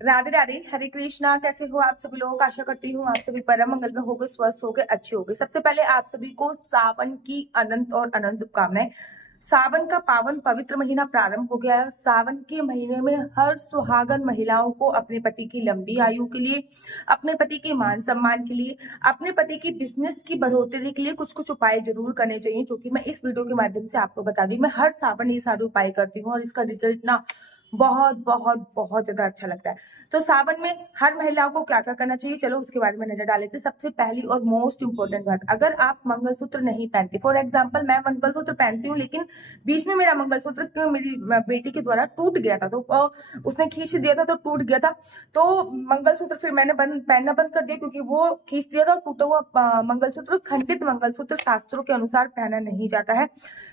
राधे राधे, हरे कृष्णा। कैसे हो आप सभी लोग? आशा करती हूँ आप सभी परम मंगल में होगे, स्वस्थ होगे, अच्छे होगे। सबसे पहले आप सभी को सावन की अनंत और अनंत शुभकामनाएं। सावन का पावन पवित्र महीना प्रारंभ हो गया है। सावन के महीने में हर सुहागन महिलाओं को अपने पति की लंबी आयु के लिए, अपने पति के मान सम्मान के लिए, अपने पति की बिजनेस की बढ़ोतरी के लिए कुछ कुछ उपाय जरूर करने चाहिए, जो कि मैं इस वीडियो के माध्यम से आपको बता दी। मैं हर सावन ये सारे उपाय करती हूँ और इसका रिजल्ट ना बहुत बहुत बहुत ज्यादा अच्छा लगता है। तो सावन में हर महिलाओं को क्या क्या करना चाहिए, चलो उसके बारे में नजर डाल लेते हैं। सबसे पहली और मोस्ट इंपॉर्टेंट बात, अगर आप मंगलसूत्र नहीं पहनते, फॉर एग्जाम्पल मैं मंगलसूत्र पहनती हूँ लेकिन बीच में मेरा मंगलसूत्र मेरी बेटी के द्वारा टूट गया था, तो उसने खींच दिया था तो टूट गया था। तो मंगलसूत्र फिर मैंने पहनना बंद कर दिया, क्योंकि वो खींच दिया था। टूटा हुआ मंगलसूत्र, खंडित मंगलसूत्र शास्त्रों के अनुसार पहना नहीं जाता है।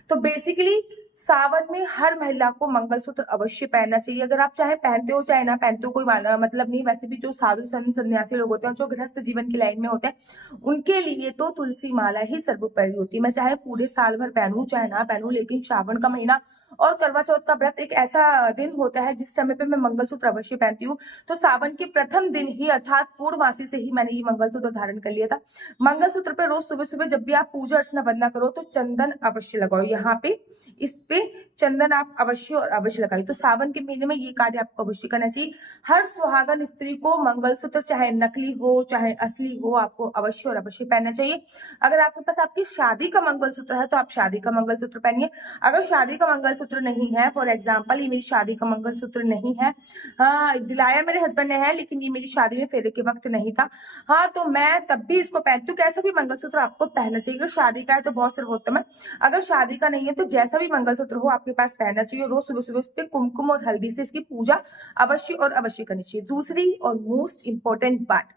तो बेसिकली सावन में हर महिला को मंगलसूत्र अवश्य पहनना चाहिए। अगर आप चाहे पहनते हो चाहे ना पहनते हो, कोई मतलब नहीं। वैसे भी जो साधु संत सन्यासी लोग होते हैं, जो गृहस्थ जीवन की लाइन में होते हैं, उनके लिए तो तुलसी माला ही सर्वोपरि होती है। मैं चाहे पूरे साल भर पहनूं चाहे ना पहनूं, लेकिन श्रावण का महीना और करवा चौथ का व्रत एक ऐसा दिन होता है जिस समय पे मैं मंगलसूत्र अवश्य पहनती हूँ। तो सावन के प्रथम दिन ही अर्थात पूर्णमासी से ही मैंने ये मंगलसूत्र धारण कर लिया था। मंगलसूत्र पे रोज सुबह सुबह जब भी आप पूजा अर्चना वंदना करो तो चंदन अवश्य लगाओ। यहाँ पे इस पे चंदन आप अवश्य और अवश्य लगाइए। तो सावन के महीने में ये कार्य आपको अवश्य करना चाहिए। हर सुहागन स्त्री को मंगलसूत्र चाहे नकली हो चाहे असली हो, आपको अवश्य और अवश्य पहनना चाहिए। अगर आपके पास आपकी शादी का मंगलसूत्र है तो आप शादी का मंगलसूत्र पहनिए। अगर शादी का मंगलसूत्र नहीं है, फॉर एग्जाम्पल ये मेरी शादी का मंगलसूत्र नहीं है, हाँ दिलाया मेरे हस्बैंड ने है लेकिन ये मेरी शादी में फेरे के वक्त नहीं था, हाँ तो मैं तब भी इसको पहनती हूँ। कैसा भी मंगलसूत्र आपको पहनना चाहिए। अगर शादी का है तो बहुत सर्वोत्तम है, अगर शादी का नहीं है तो जैसा भी मंगलसूत्र हो आपके पास पहनना चाहिए। रोज सुबह सुबह उस पर कुमकुम और हल्दी से इसकी पूजा अवश्य और अवश्य करनी चाहिए। दूसरी और मोस्ट इंपॉर्टेंट बात,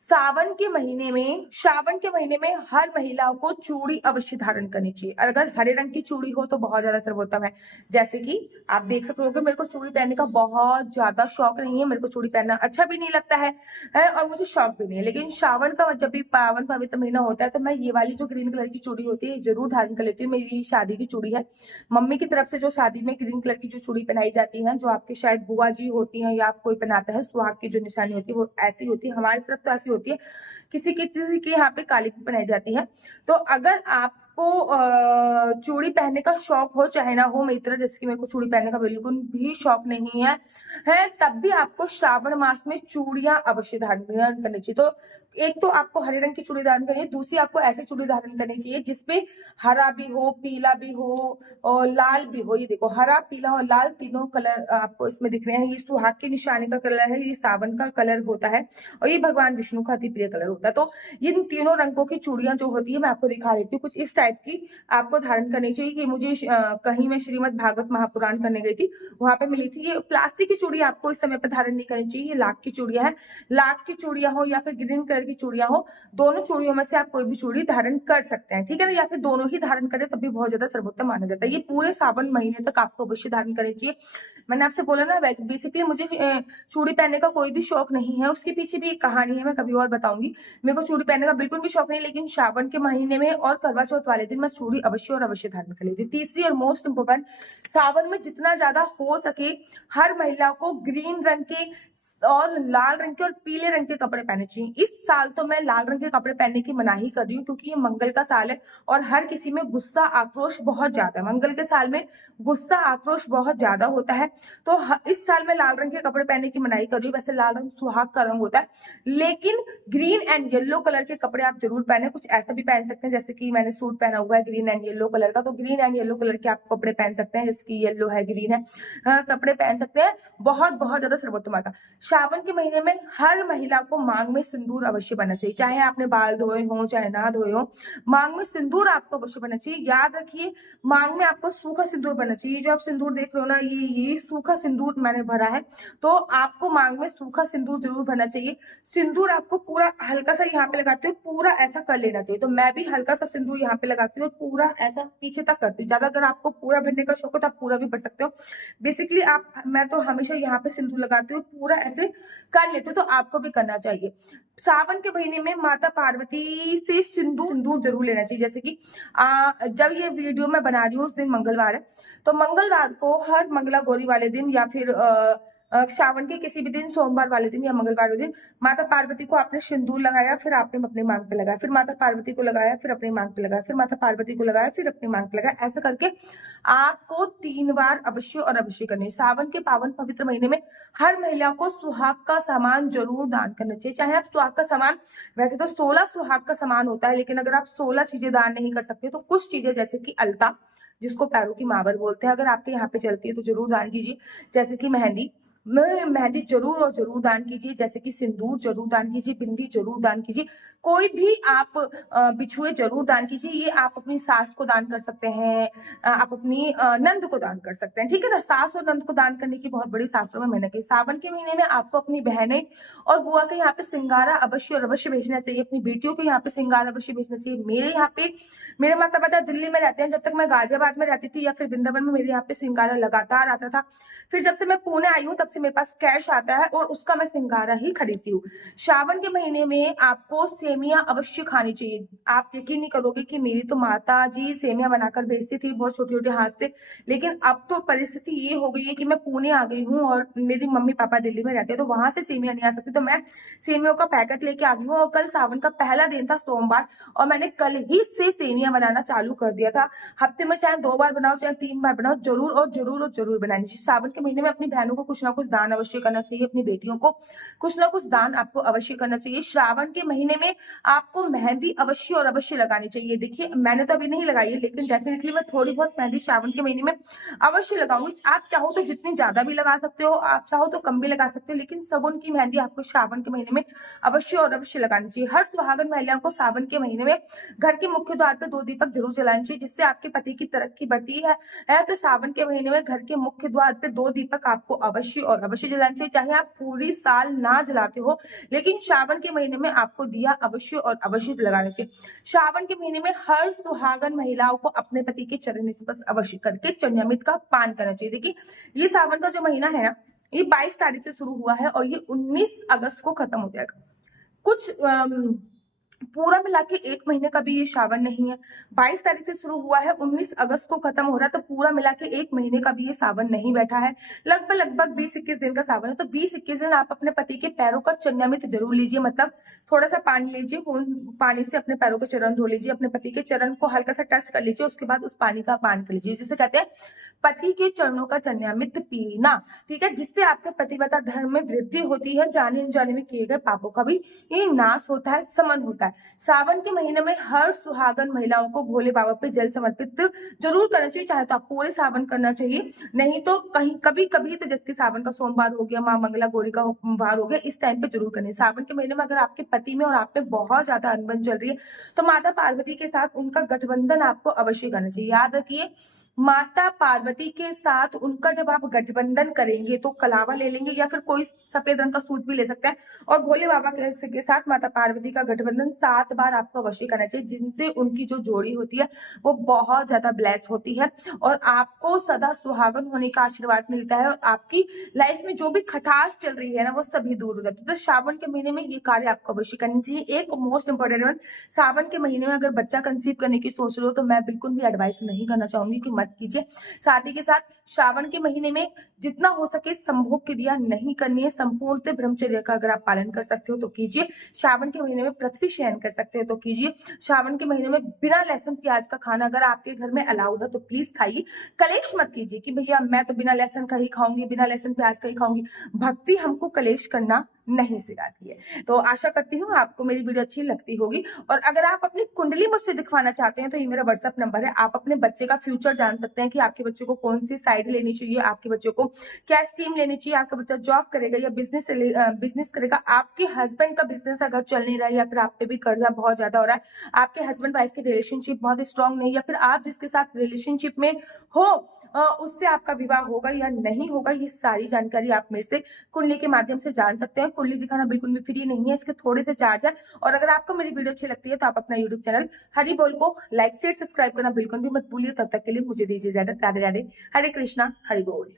श्रावण के महीने में हर महिलाओं को चूड़ी अवश्य धारण करनी चाहिए। अगर हरे रंग की चूड़ी हो तो बहुत ज्यादा सर्वोत्तम है। जैसे कि आप देख सकते हो कि मेरे को चूड़ी पहनने का बहुत ज्यादा शौक नहीं है, मेरे को चूड़ी पहनना अच्छा भी नहीं लगता है और मुझे शौक भी नहीं है। लेकिन श्रावण का जब भी पावन पवित्र महीना होता है तो मैं ये वाली जो ग्रीन कलर की चूड़ी होती है जरूर धारण कर लेती हूँ। मेरी शादी की चूड़ी है, मम्मी की तरफ से जो शादी में ग्रीन कलर की जो चूड़ी पहनाई जाती है, जो आपके शायद बुआ जी होती है या आप कोई पहनाता है, सुहाग की जो निशानी होती है वो ऐसी होती है। हमारी तरफ तो ऐसी होती है, किसी के यहाँ पे काली भी पहनाई जाती है। तो अगर आपको चूड़ी पहनने का शौक हो चाहे ना हो, मेरी तरह जैसे कि मेरे को चूड़ी पहनने का बिल्कुल भी शौक नहीं है तब भी आपको श्रावण मास में चूड़ियां अवश्य धारण करनी चाहिए। तो एक तो आपको हरे रंग की चूड़ी धारण करनी है, दूसरी आपको ऐसी चूड़ी धारण करनी चाहिए जिसपे हरा भी हो, पीला भी हो और लाल भी हो। ये देखो, हरा पीला और लाल तीनों कलर आपको इसमें दिख रहे हैं। ये सुहाग की निशानी का कलर है, ये सावन का कलर होता है और ये भगवान विष्णु का अति प्रिय कलर होता है। तो इन तीनों रंगों की चूड़ियां जो होती है मैं आपको दिखा देती हूँ। कुछ इस टाइप की आपको धारण करनी चाहिए। कि मुझे कहीं मैं श्रीमद् भागवत महापुराण करने गई थी, वहां पे मिली थी। ये प्लास्टिक की चूड़ी आपको इस समय पर धारण नहीं करनी चाहिए, ये लाख की चूड़ियां है। लाख की चूड़ियां हो या फिर ग्रीन कलर की चूड़ियां हो, दोनों चूड़ियों में से आप कोई भी चूड़ी धारण कर सकते हैं, ठीक है ना। या फिर दोनों ही धारण करें तब भी बहुत ज्यादा सर्वोत्तम माना जाता है। ये पूरे सावन महीने तक आपको अवश्य धारण करनी चाहिए। मैंने आपसे बोला ना, वैसे बेसिकली मुझे चूड़ी पहनने का कोई भी शौक नहीं है, उसके पीछे भी एक कहानी है, मैं कभी और बताऊंगी। मेरे को चूड़ी पहनने का बिल्कुल भी शौक नहीं, लेकिन श्रावण के महीने में और करवा चौथ वाले दिन मैं चूड़ी अवश्य और अवश्य धारण कर लेती हूँ। तीसरी और मोस्ट इंपोर्टेंट, सावन में जितना ज्यादा हो सके हर महिला को ग्रीन रंग के और लाल रंग के और पीले रंग के कपड़े पहनने चाहिए। इस साल तो मैं लाल रंग के कपड़े पहनने की मनाही कर रही हूँ, क्योंकि ये मंगल का साल है और हर किसी में गुस्सा आक्रोश बहुत ज्यादा है। मंगल के साल में गुस्सा आक्रोश बहुत ज्यादा होता है। तो इस साल मैं लाल रंग के कपड़े पहनने की मनाही कर रही हूँ। वैसे लाल रंग सुहाग का रंग होता है, लेकिन ग्रीन एंड येलो कलर के कपड़े आप जरूर पहने। कुछ ऐसा भी पहन सकते हैं जैसे कि मैंने सूट पहना हुआ है ग्रीन एंड येलो कलर का, तो ग्रीन एंड येलो कलर के आप कपड़े पहन सकते हैं, जैसे कि येलो है ग्रीन है, कपड़े पहन सकते हैं। बहुत बहुत ज्यादा सर्वोत्तम आता। श्रावण के महीने में हर महिला को मांग में सिंदूर अवश्य बनना चाहिए। चाहे आपने बाल धोए हो चाहे ना धोए हो, मांग में सिंदूर आपको अवश्य बनना चाहिए। याद रखिए, मांग में आपको सूखा सिंदूर बनना चाहिए। जो आप सिंदूर देख रहे हो ना, ये सूखा सिंदूर मैंने भरा है, तो आपको मांग में सूखा सिंदूर जरूर भरना चाहिए। सिंदूर आपको पूरा हल्का सा यहाँ पे लगाते हो, पूरा ऐसा कर लेना चाहिए। तो मैं भी हल्का सा सिंदूर यहाँ पे लगाती हूँ और पूरा ऐसा पीछे तक करती हूँ। ज्यादा अगर आपको पूरा भरने का शौक हो तो आप पूरा भी भर सकते हो। बेसिकली मैं तो हमेशा यहाँ पे सिंदूर लगाती हूँ, पूरा ऐसे कर लेते हो, तो आपको भी करना चाहिए। सावन के महीने में माता पार्वती से सिंदूर जरूर लेना चाहिए। जैसे कि जब ये वीडियो मैं बना रही हूँ उस दिन मंगलवार है, तो मंगलवार को हर मंगला गौरी वाले दिन या फिर श्रावण के किसी भी दिन, सोमवार वाले दिन या मंगलवार वाले दिन माता पार्वती को आपने सिंदूर लगाया, फिर आपने अपने मांग पे लगाया, फिर माता पार्वती को लगाया, फिर अपनी मांग पे लगाया, फिर माता पार्वती को लगाया, फिर अपनी मांग पे लगाया। ऐसा करके आपको 3 बार अवश्य और अवश्य करनी है। सावन के पावन पवित्र महीने में हर महिला को सुहाग का सामान जरूर दान करना चाहिए। चाहे आप सुहाग का सामान, वैसे तो 16 सुहाग का सामान होता है, लेकिन अगर आप 16 चीजें दान नहीं कर सकते तो कुछ चीजें जैसे कि अलता, जिसको पैरों की मावर बोलते हैं, अगर आपके यहाँ पे चलती है तो जरूर दान कीजिए। जैसे कि मेहंदी, मेहंदी जरूर और जरूर दान कीजिए। जैसे कि सिंदूर जरूर दान कीजिए, बिंदी जरूर दान कीजिए। कोई भी आप बिछुए जरूर दान कीजिए। ये आप अपनी सास को दान कर सकते हैं, आप अपनी नंद को दान कर सकते हैं, ठीक है ना। सास और नंद को दान करने की बहुत बड़ी शास्त्रों में मेहनत है। सावन के महीने में आपको अपनी बहनें और बुआ के यहाँ पे सिंगारा अवश्य और अवश्य भेजना चाहिए। अपनी बेटियों को यहाँ पे सिंगारा अवश्य भेजना चाहिए। मेरे यहाँ पे, मेरे माता पिता दिल्ली में रहते हैं, जब तक मैं गाजियाबाद में रहती थी या फिर वृंदावन में, मेरे यहाँ पे सिंगारा लगातार आता था। फिर जब से मैं पुणे आई हूँ तब से मेरे पास कैश आता है और उसका मैं सिंगारा ही खरीदती हूँ। श्रावण के महीने में आपको सेमिया अवश्य खानी चाहिए। आप यकीन नहीं करोगे कि मेरी तो माता जी सेमिया बनाकर भेजती थी बहुत छोटे छोटे हाथ से, लेकिन अब तो परिस्थिति ये हो गई है कि मैं पुणे आ गई हूँ और मेरी मम्मी पापा दिल्ली में रहते हैं, तो वहां से सेमिया नहीं आ सकती, तो मैं सेमियों का पैकेट लेके आ गई हूँ। और कल सावन का पहला दिन था, सोमवार, और मैंने कल ही से सेमिया बनाना चालू कर दिया था। हफ्ते में चाहे 2 बार बनाओ चाहे 3 बार बनाओ, जरूर और जरूर और जरूर बनानी चाहिए। सावन के महीने में अपनी बहनों को कुछ ना कुछ दान अवश्य करना चाहिए, अपनी बेटियों को कुछ ना कुछ दान आपको अवश्य करना चाहिए। श्रावण के महीने में आपको मेहंदी अवश्य और अवश्य लगानी चाहिए। देखिए, मैंने तो अभी नहीं लगाई है, लेकिन डेफिनेटली मैं थोड़ी बहुत मेहंदी श्रावण के महीने में अवश्य लगाऊंगी। आप चाहो तो जितनी ज्यादा भी लगा सकते हो, आप चाहो तो कम भी लगा सकते हो, लेकिन सगुन की मेहंदी आपको श्रावण के महीने में अवश्य और अवश्य लगानी चाहिए। हर सुहागन महिलाओं को सावन के महीने में घर के मुख्य द्वार पर 2 दीपक जरूर जलाने चाहिए, जिससे आपके पति की तरक्की बढ़ती है। तो सावन के महीने में घर के मुख्य द्वार पे 2 दीपक आपको अवश्य और अवश्य जलाने चाहिए। चाहे आप पूरी साल ना जलाते हो, लेकिन श्रावण के महीने में आपको दिया अवश्य और अवश्य लगाना चाहिए। श्रावण के महीने में हर सुहागन महिलाओं को अपने पति के चरण स्पर्श अवश्य करके चन्यामृत का पान करना चाहिए। देखिए, ये सावन का जो महीना है ना, ये 22 तारीख से शुरू हुआ है और ये 19 अगस्त को खत्म हो जाएगा। कुछ पूरा मिला के 1 महीने का भी ये श्रावण नहीं है। 22 तारीख से शुरू हुआ है, 19 अगस्त को खत्म हो रहा है, तो पूरा मिला के 1 महीने का भी ये सावन नहीं बैठा है। लगभग 20-21 दिन का सावन है। तो 20-21 दिन आप अपने पति के पैरों का चन्यामृत जरूर लीजिए। मतलब थोड़ा सा पानी लीजिए, पानी से अपने पैरों के चरण धो लीजिए, अपने पति के चरण को हल्का सा टच कर लीजिए, उसके बाद उस पानी का पान कर लीजिए, जिसे कहते हैं पति के चरणों का चन्यामृत पीना, ठीक है। जिससे आपके पतिव्रता धर्म में वृद्धि होती है, जाने अनजाने में किए गए पापों का भी ये नाश होता है, समन होता है। सावन के महीने में हर सुहागन महिलाओं को भोले बाबा पे जल समर्पित जरूर करना चाहिए। चाहे तो आप पूरे सावन करना चाहिए, नहीं तो कहीं कभी कभी, तो जैसे कि सावन का सोमवार हो गया, माँ मंगला गौरी का वार हो गया, इस टाइम पे जरूर करनी। सावन के महीने में अगर आपके पति में और आप पे बहुत ज्यादा अनबन चल रही है, तो माता पार्वती के साथ उनका गठबंधन आपको अवश्य करना चाहिए। याद रखिए, माता पार्वती के साथ उनका जब आप गठबंधन करेंगे तो कलावा ले लेंगे या फिर कोई सफेद रंग का सूट भी ले सकते हैं, और भोले बाबा के साथ माता पार्वती का गठबंधन 7 बार आपको अवश्य करना चाहिए, जिनसे उनकी जो जोड़ी होती है वो बहुत ज्यादा ब्लेस्ड होती है और आपको सदा सुहागन होने का आशीर्वाद मिलता है और आपकी लाइफ में जो भी खटास चल रही है ना, वो सभी दूर हो जाती है। तो श्रावण के महीने में ये कार्य आपको अवश्य करनी चाहिए। एक मोस्ट इंपोर्टेंट वन, सावन के महीने में अगर बच्चा कंसीव करने की सोच रहे हो तो मैं बिल्कुल भी एडवाइस नहीं करना चाहूंगी कि मत कीजिए। साथ ही के साथ श्रावण के महीने में जितना हो सके संभोग क्रिया नहीं करनी है। संपूर्ण ब्रह्मचर्य का अगर आप पालन कर सकते हो तो कीजिए। श्रावण के महीने में पृथ्वी शयन कर सकते हो तो कीजिए। श्रावण के महीने में बिना लहसुन प्याज का खाना अगर आपके घर में अलाउ है तो प्लीज खाइए। कलेश मत कीजिए कि भैया मैं तो बिना लहसुन का ही खाऊंगी, बिना लहसुन प्याज का ही खाऊंगी। भक्ति हमको कलेश करना नहीं सिखाती है। तो आशा करती हूँ आपको मेरी वीडियो अच्छी लगती होगी, और अगर आप अपनी कुंडली मुझसे दिखवाना चाहते हैं तो ये मेरा व्हाट्सएप नंबर है। आप अपने बच्चे का फ्यूचर जान सकते हैं कि आपके बच्चे को कौन सी साइड लेनी चाहिए, आपके बच्चे को क्या स्ट्रीम लेनी चाहिए, आपका बच्चा जॉब करेगा या बिजनेस करेगा, आपके हस्बैंड का बिजनेस अगर चल नहीं रहा है या फिर आप पे भी कर्जा बहुत ज्यादा हो रहा है, आपके हस्बैंड वाइफ की रिलेशनशिप बहुत स्ट्रांग नहीं, या फिर आप जिसके साथ रिलेशनशिप में हो उससे आपका विवाह होगा या नहीं होगा, ये सारी जानकारी आप मेरे से कुंडली के माध्यम से जान सकते हैं। कुंडली दिखाना बिल्कुल भी फ्री नहीं है, इसके थोड़े से चार्ज है। और अगर आपको मेरी वीडियो अच्छी लगती है तो आप अपना यूट्यूब चैनल हरि बोल को लाइक शेयर सब्सक्राइब करना बिल्कुल भी मत भूलिए। तब तक के लिए मुझे दीजिए इजाजत। राधे राधे, हरे कृष्णा, हरि बोल।